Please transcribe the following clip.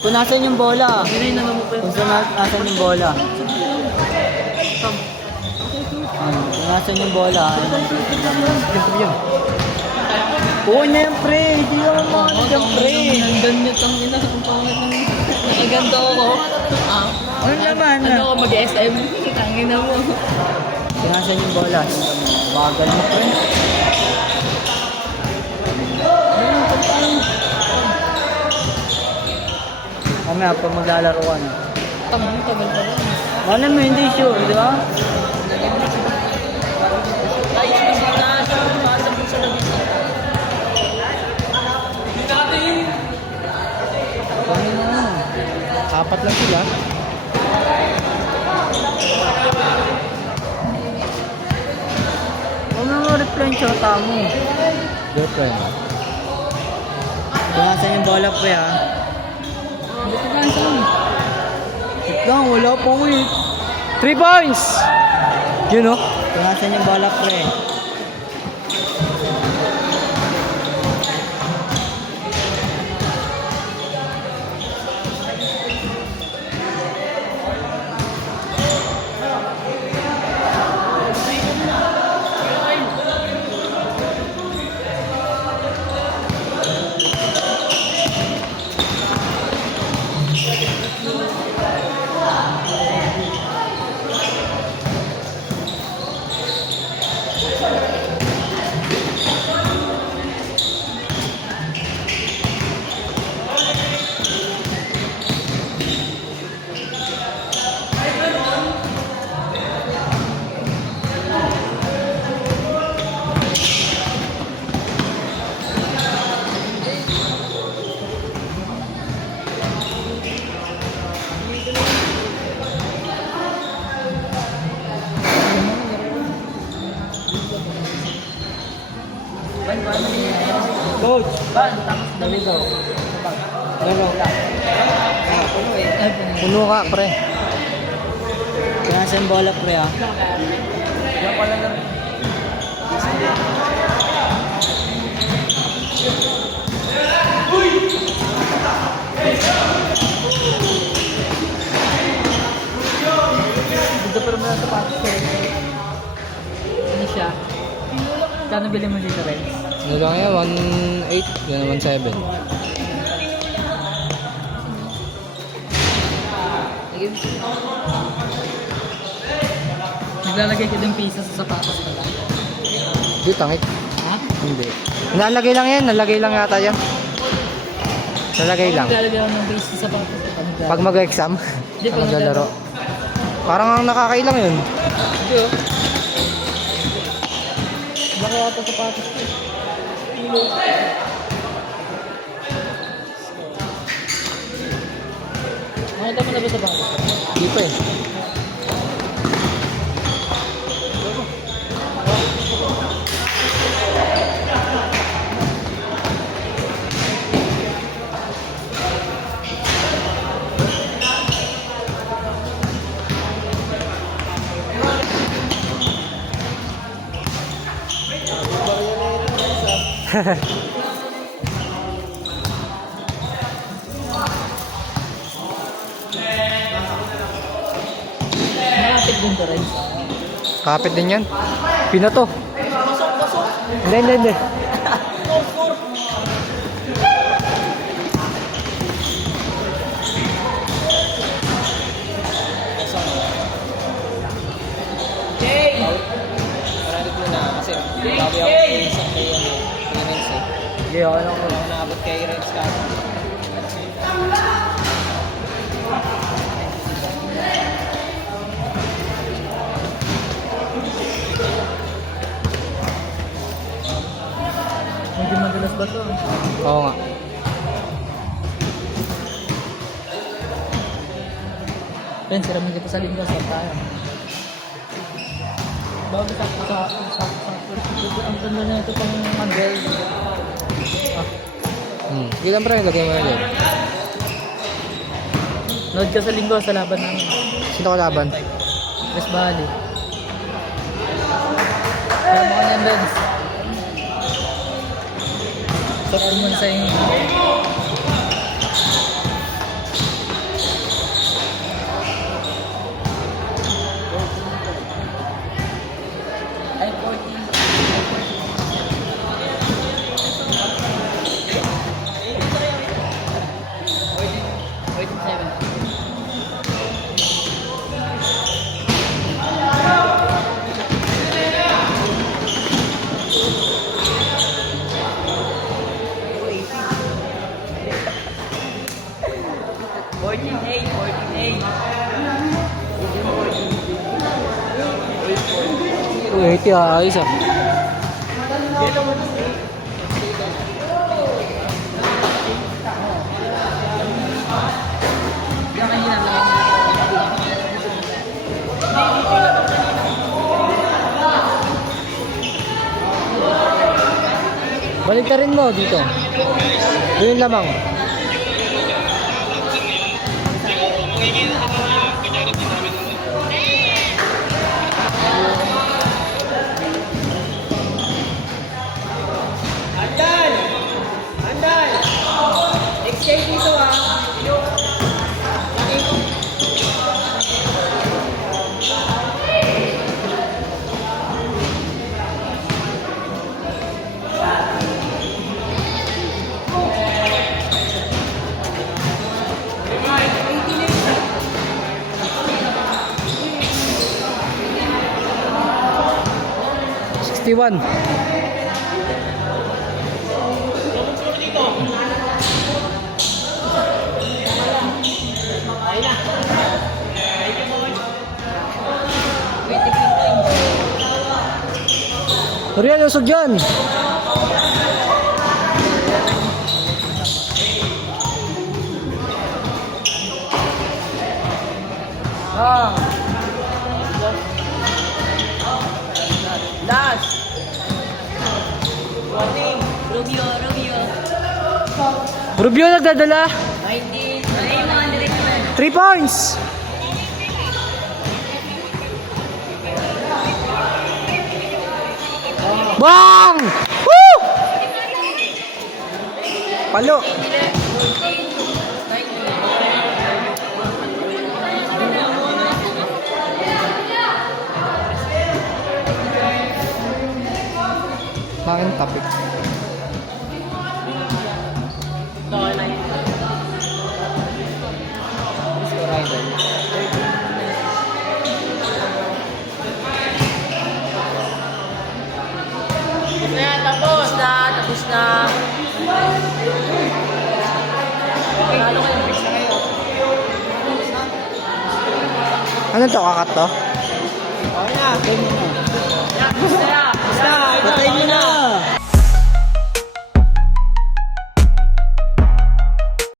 Kung nasan yung bola. Kung nasan yung bola. Kung nasan yung bola. Oo na yan, pre. Hindi naman mga dyan, pre. Nandun nyo tang ina. Ang pangat ng nakaganda ako. Ano naman? Ano ako mag-SM? Tangina mo. Kung nasan yung bola. Bagal mo, pre. Mamaya pa maglalaro ka na. Tagal pa ba? Alam mo, hindi sure, di ba? Apat lang sila. Huwag mo reply yung shota mo. Girlfriend. Kung nasan yung bola, pre, ha? Wait lang, wala pa, wait. 3 points! Yun, no? Kung nasan yung bola, pre. Coach! Naligo. Puno ka, pre. Kung nasan yung bola, pre, ha? Dito pero meron sa patos ko. Ano siya? Kano bili mo dito, Renz? Ano lang yan? 1.8. Yan, 1.7. Naglalagay ka ng pisa sa sapatos ko lang. Hindi, tangit. Ha? Hindi. Nalagay lang yan. Nalagay lang yata yan. Nalagay lang. Naglalagay ako ng pisa sa sapatos ko. Pag mag-exam, Hindi, pag pag maglalaro. Parang ang nakakailang yun. Hindi oh. Baka ata sapatos ko. Makita mo na ba sapatos ko? Hindi pa eh. Malapit din to, Renz. Kapit din yan. Pinato. Hindi. Marami ko na kasi bago ako isang kay Renz eh. Hindi, okay lang, pre. Naabot kay Renz ka. Medyo madalas ba to? Oo nga. Renz, siramin kita sa linggo. Stop tayo. Bago sa ang ganda na ito pang Mandel. Hindi lang pre, lagay mo na dyan. Nood ka sa linggo sa laban namin. Sino kalaban? West Valley. Kaya mo ka niyan, Benz. Sarap naman sa inyo. Uy, ito ayos ah. Balik ka rin mo dito. Doon yung lamang. Andal! Andal! Exchange dito ah. One. Rian, usog dyan. Last! Warning! Rubio! Rubio nagdadala. 19! Ay, mga direct naman. 3 points. Bang! Woo! Palo. Bakit topic? Tapos na. Ano to, kakat to? Okay na, game mo na. Basta, patay mo na.